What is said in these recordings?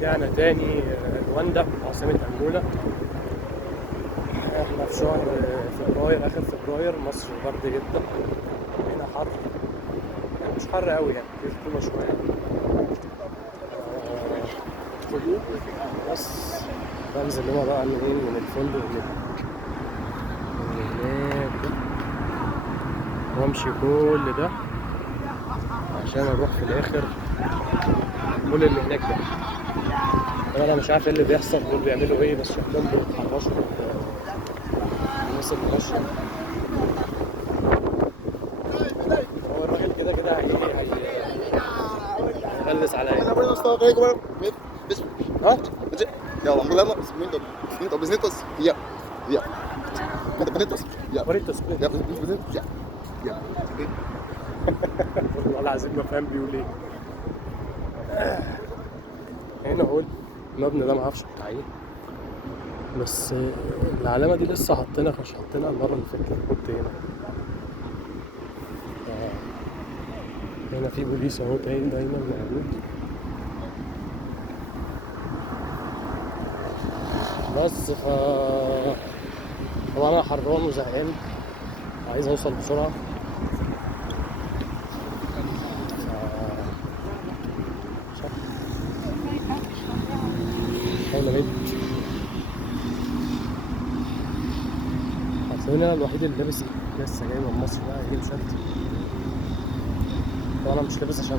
رجعنا تاني رواندا عاصمة أنجولا. احنا في شهر فبراير، آخر فبراير. مصر برد جدا، هنا حر يعني مش حر قوي، يعني في رطوبة شوية. بس بنزل هنا بقى من الفندق من هناك ده، وامشي كل ده عشان اروح في الاخر كل اللي هناك ده. انا مش عارف ايه اللي بيحصل، دول بيعملوا ايه، بس شكلهم بيتحرشوا الناس اللي ماشيه. هو الراجل كده كده هيغلس عليا. ها؟ Ya, vamos lá, bonitos, bonitos, ya, ya, bonitos, ya, بريتوس ya, bonitos, ya, ya. والله العظيم ما فاهم بيقول ايه. هنا اهو المبنى ده معرفش بتاع ايه، بس العلامة دي لسه حاطينها، مش حاطينها المرة اللي فاتت كنت هنا. هنا في بوليس اهو دايما موجود. بس طبعا انا حران وزهقان، عايز اوصل بسرعة. انا بقيت هتلاقيني انا الوحيد اللي لابس لسه جاي من مصر بقى ايه مشت. وانا مش لابس عشان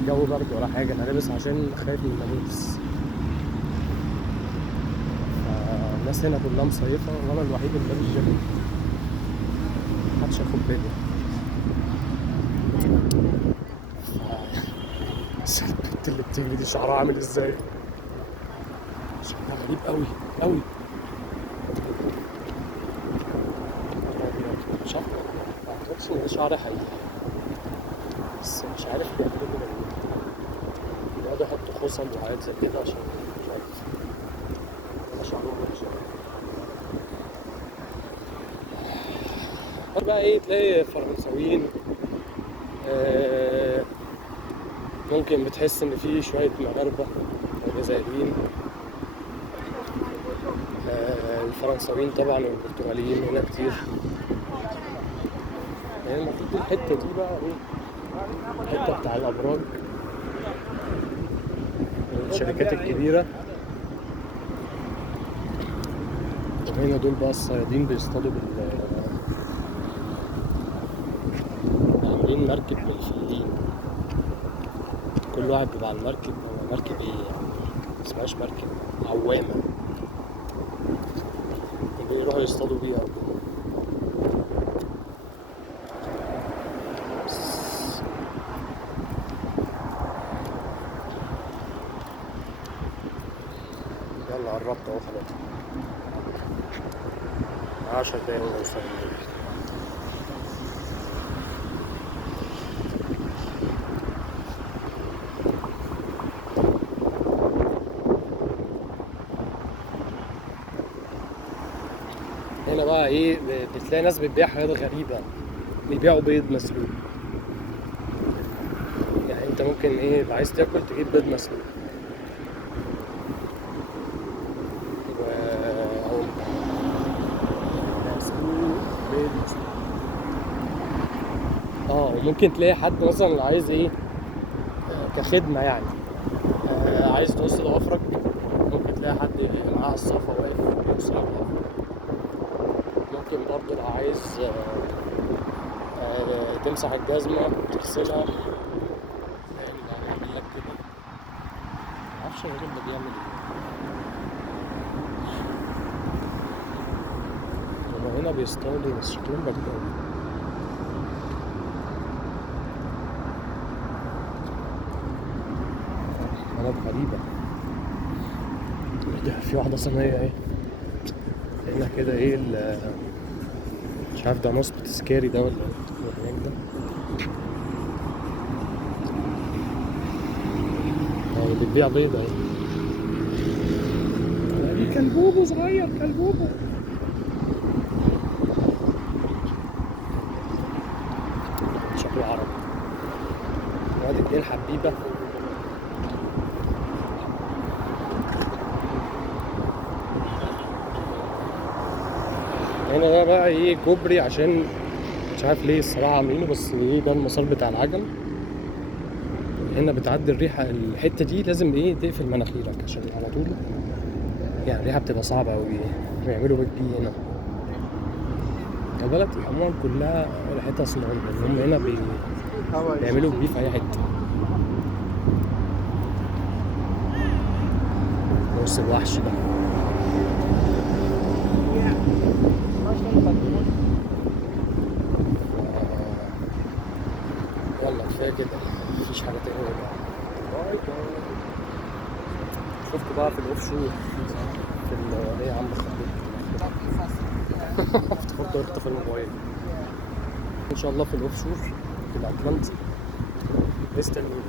الجو برد ولا حاجة، انا لابس عشان خايف من الناموس. الناس هنا كلها مصيفة وانا الوحيد اللي لابس جاكيت، محدش ياخد باله. بس البنت اللي بتجري دي شعرها عامل ازاي؟ شعرها غريب قوي قوي. مش عارف، ما اعتقدش ان ده شعر حقيقي، بس مش عارف بيعملوا كده ليه. بيقعدوا يحطوا خصم وحاجات زي كده عشان مش عارف، ده شعرهم وحش أوي. بقى ايه، تلاقي فرنساويين، ممكن بتحس ان في شوية مغاربة جزائريين، الفرنساويين طبعا والبرتغاليين هنا كتير. يعني المفروض الحتة دي بقى ايه، الحتة بتاع الأبراج والشركات الكبيرة. وهنا دول بقى الصيادين بيصطادوا عاملين مركب بالفلين، كل واحد بيبقى على المركب. هو مركب ايه يعني، مسمهاش مركب، عوامة، بيروحوا يصطادوا بيها وكده. يلا قربت اهو خلاص، 10 دقايق ونوصل البيت. هنا بقى ايه، بتلاقي ناس بتبيع حاجات غريبة، بيبيعوا بيض مسلوق. يعني انت ممكن ايه، يبقى عايز تاكل تجيب بيض مسلوق او مسلوق، بيض مسلوق. وممكن تلاقي حد مثلا عايز ايه، كخدمة يعني، عايز توصل ضوافرك، ممكن تلاقي حد معاه على الصفا واقف بيوصل ضوافرك. ممكن برضه لو عايز تمسح الجزمة تغسلها، يعمل لك كده. معرفش الراجل ده بيعمل ايه. هما هنا بيصطادوا بس شكلهم برد أوي. حاجات غريبة. ده في واحدة صينية اهي هنا كده، ايه مش عارف ده نصب تذكاري ده ولا هناك ده. بتبيع بيض اهي. دي كلبوبو صغير، كلبوبو. شكله عربي. وادي 2 حبيبة هنا ده بقى ايه كوبري، عشان مش عارف ليه الصراحة عاملينه، بس ايه ده المسار بتاع العجل. هنا بتعدي الريحة، الحتة دي لازم ايه تقفل مناخيرك عشان على طول يعني الريحة بتبقى صعبة أوي. بيعملوا بيه هنا. البلد عموما كلها ريحتها صناعية، لأن هم هنا بيعملوا بيه في أي حتة. بص الوحش ده. يلا كفاية كده، مفيش حاجة تانية بقى. باي باي. شفت بقى في الأوف شور في ايه يا عم افتكرت في الموبايل. ان شاء الله في الاوف شور في الاتلانتي. مستنيين.